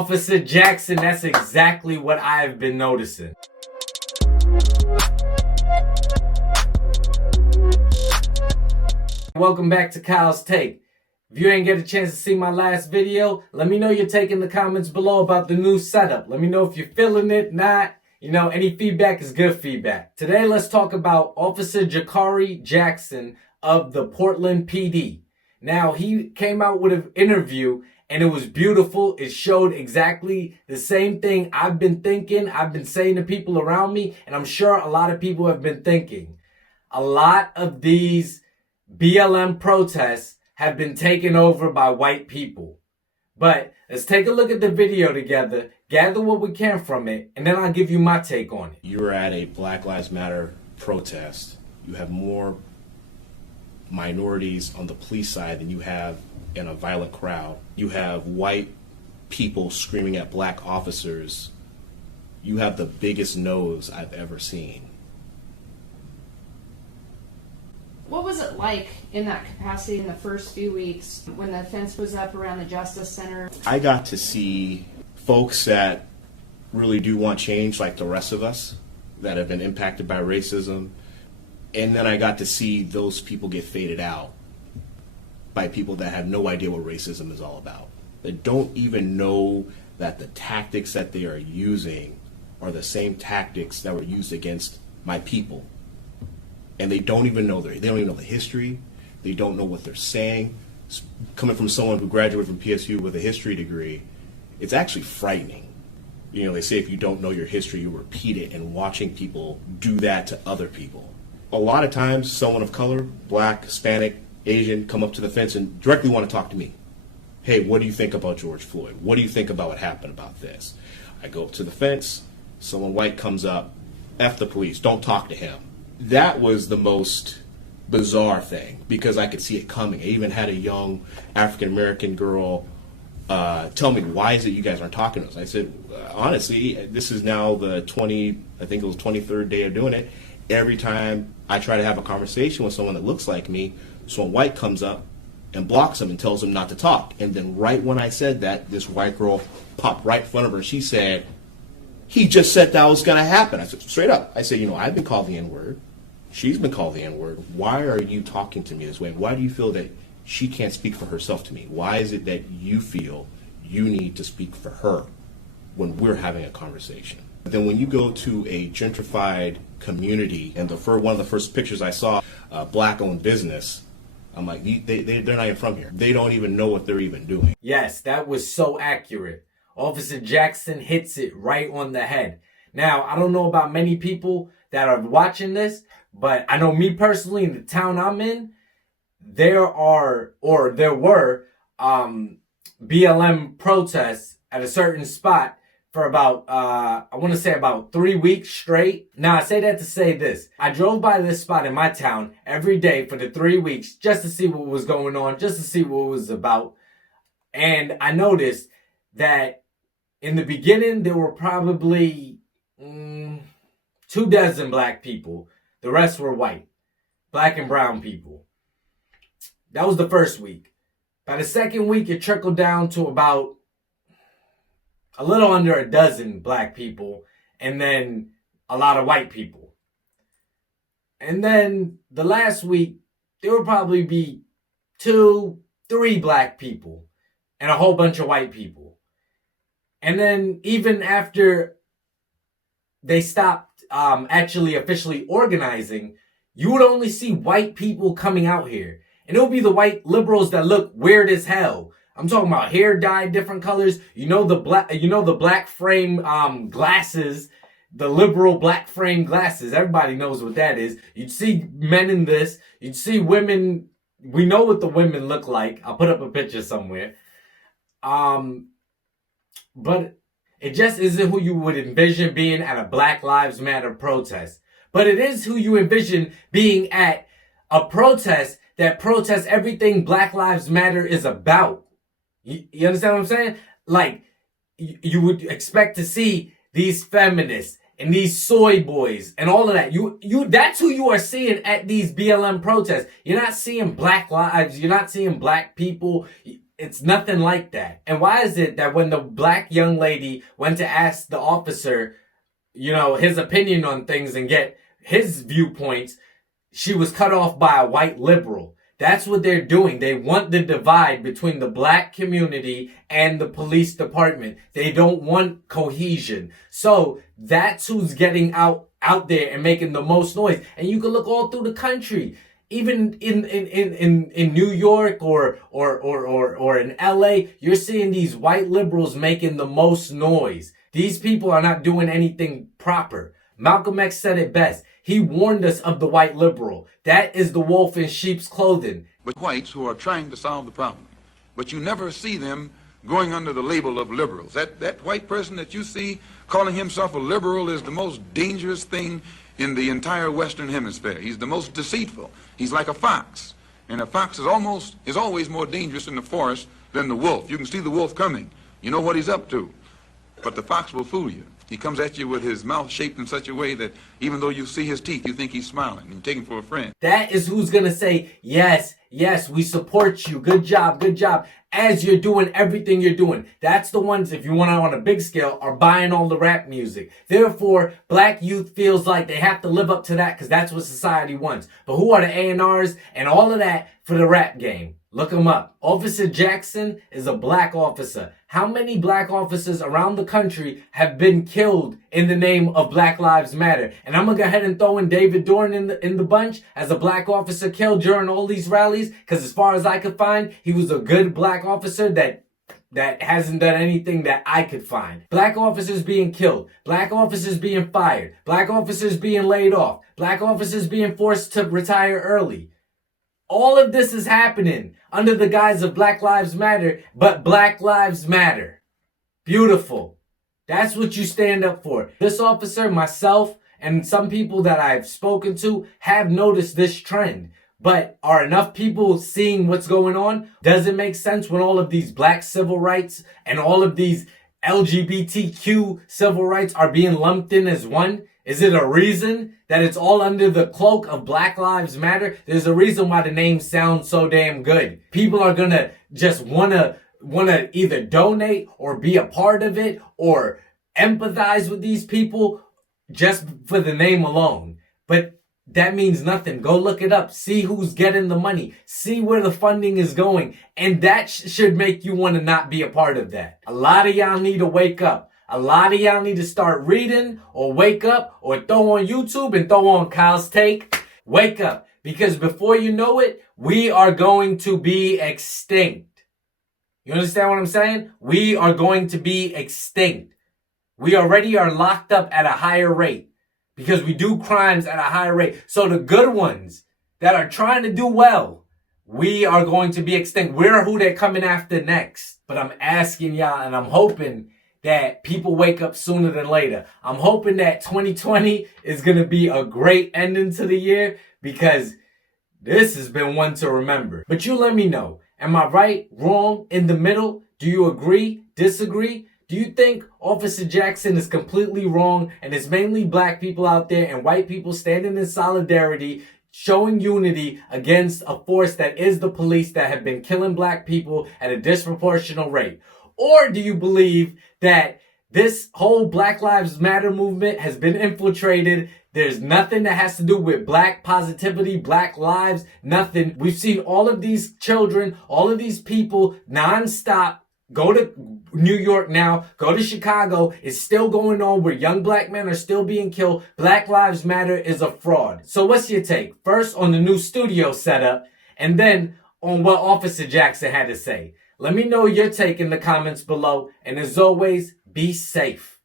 Officer Jackson, that's exactly what I have been noticing. Welcome back to Kyle's Take. If you didn't get a chance to see my last video, let me know your take in the comments below about the new setup. Let me know if you're feeling it, not. Any feedback is good feedback. Today, let's talk about Officer Jakari Jackson of the Portland PD. Now, he came out with an interview and it was beautiful. It showed exactly the same thing I've been thinking, I've been saying to people around me, and I'm sure a lot of people have been thinking. A lot of these BLM protests have been taken over by white people. But let's take a look at the video together, gather what we can from it, and then I'll give you my take on it. You're at a Black Lives Matter protest. You have more minorities on the police side than you have in a violent crowd. You have white people screaming at black officers. You have the biggest nose I've ever seen. What was it like in that capacity in the first few weeks when the fence was up around the Justice Center? I got to see folks that really do want change, like the rest of us, that have been impacted by racism. And then I got to see those people get faded out by people that have no idea what racism is all about. They don't even know that the tactics that they are using are the same tactics that were used against my people. And they don't even know they don't even know the history. They don't know what they're saying. Coming from someone who graduated from PSU with a history degree, it's actually frightening. They say if you don't know your history, you repeat it, and watching people do that to other people. A lot of times, someone of color, black, Hispanic, Asian, come up to the fence and directly want to talk to me. Hey, what do you think about George Floyd? What do you think about what happened about this? I go up to the fence, someone white comes up, F the police, don't talk to him. That was the most bizarre thing because I could see it coming. I even had a young African-American girl tell me, why is it you guys aren't talking to us? I said, honestly, this is now the 23rd day of doing it. Every time I try to have a conversation with someone that looks like me, someone white comes up and blocks them and tells them not to talk. And then right when I said that, this white girl popped right in front of her and she said, he just said that was going to happen. I said, straight up. I said, I've been called the N-word. She's been called the N-word. Why are you talking to me this way? Why do you feel that she can't speak for herself to me? Why is it that you feel you need to speak for her when we're having a conversation? But then when you go to a gentrified community, and one of the first pictures I saw, black-owned business, I'm like, they're not even from here. They don't even know what they're even doing. Yes, that was so accurate. Officer Jackson hits it right on the head. Now, I don't know about many people that are watching this, but I know me personally in the town I'm in, there were BLM protests at a certain spot for about, I want to say about 3 weeks straight. Now, I say that to say this. I drove by this spot in my town every day for the 3 weeks just to see what was going on, just to see what it was about. And I noticed that in the beginning, there were probably 24 black people. The rest were white, black and brown people. That was the first week. By the second week, it trickled down to about a little under a dozen black people and then a lot of white people. And then the last week, there would probably be 2-3 black people and a whole bunch of white people. And then even after they stopped actually officially organizing, you would only see white people coming out here. And it would be the white liberals that look weird as hell. I'm talking about hair dyed different colors. The black frame glasses, the liberal black frame glasses. Everybody knows what that is. You'd see men in this. You'd see women. We know what the women look like. I'll put up a picture somewhere. But it just isn't who you would envision being at a Black Lives Matter protest. But it is who you envision being at a protest that protests everything Black Lives Matter is about. You understand what I'm saying? Like, you would expect to see these feminists and these soy boys and all of that. That's who you are seeing at these BLM protests. You're not seeing black lives. You're not seeing black people. It's nothing like that. And why is it that when the black young lady went to ask the officer, his opinion on things and get his viewpoints, she was cut off by a white liberal? That's what they're doing. They want the divide between the black community and the police department. They don't want cohesion. So that's who's getting out there and making the most noise. And you can look all through the country. Even in New York or in LA, you're seeing these white liberals making the most noise. These people are not doing anything proper. Malcolm X said it best. He warned us of the white liberal. That is the wolf in sheep's clothing. But whites who are trying to solve the problem. But you never see them going under the label of liberals. That white person that you see calling himself a liberal is the most dangerous thing in the entire Western Hemisphere. He's the most deceitful. He's like a fox. And a fox is always more dangerous in the forest than the wolf. You can see the wolf coming. You know what he's up to. But the fox will fool you. He comes at you with his mouth shaped in such a way that even though you see his teeth, you think he's smiling and you take him for a friend. That is who's going to say, yes, we support you. Good job. As you're doing everything you're doing. That's the ones, if you want to on a big scale, are buying all the rap music. Therefore, black youth feels like they have to live up to that because that's what society wants. But who are the A&Rs and all of that for the rap game? Look them up. Officer Jackson is a black officer. How many black officers around the country have been killed in the name of Black Lives Matter? And I'm going to go ahead and throw in David Dorn in the bunch as a black officer killed during all these rallies. Because as far as I could find, he was a good black officer that hasn't done anything that I could find. Black officers being killed. Black officers being fired. Black officers being laid off. Black officers being forced to retire early. All of this is happening under the guise of Black Lives Matter, but Black Lives Matter. Beautiful. That's what you stand up for. This officer, myself, and some people that I've spoken to have noticed this trend. But are enough people seeing what's going on? Does it make sense when all of these black civil rights and all of these LGBTQ civil rights are being lumped in as one? Is it a reason that it's all under the cloak of Black Lives Matter? There's a reason why the name sounds so damn good. People are gonna just wanna either donate or be a part of it or empathize with these people just for the name alone. But that means nothing. Go look it up. See who's getting the money. See where the funding is going. And that should make you want to not be a part of that. A lot of y'all need to wake up. A lot of y'all need to start reading or wake up or throw on YouTube and throw on Kyle's Take. Wake up. Because before you know it, we are going to be extinct. You understand what I'm saying? We are going to be extinct. We already are locked up at a higher rate because we do crimes at a higher rate. So the good ones that are trying to do well, we are going to be extinct. We're who they're coming after next. But I'm asking y'all and I'm hoping that people wake up sooner than later. I'm hoping that 2020 is going to be a great ending to the year because this has been one to remember. But you let me know. Am I right, wrong, in the middle? Do you agree, disagree? Do you think Officer Jackson is completely wrong and it's mainly black people out there and white people standing in solidarity, showing unity against a force that is the police that have been killing black people at a disproportionate rate? Or do you believe that this whole Black Lives Matter movement has been infiltrated? There's nothing that has to do with black positivity, black lives, nothing. We've seen all of these children, all of these people nonstop go to New York now, go to Chicago. It's still going on where young black men are still being killed. Black Lives Matter is a fraud. So what's your take? First on the new studio setup and then on what Officer Jackson had to say. Let me know your take in the comments below. And as always, be safe.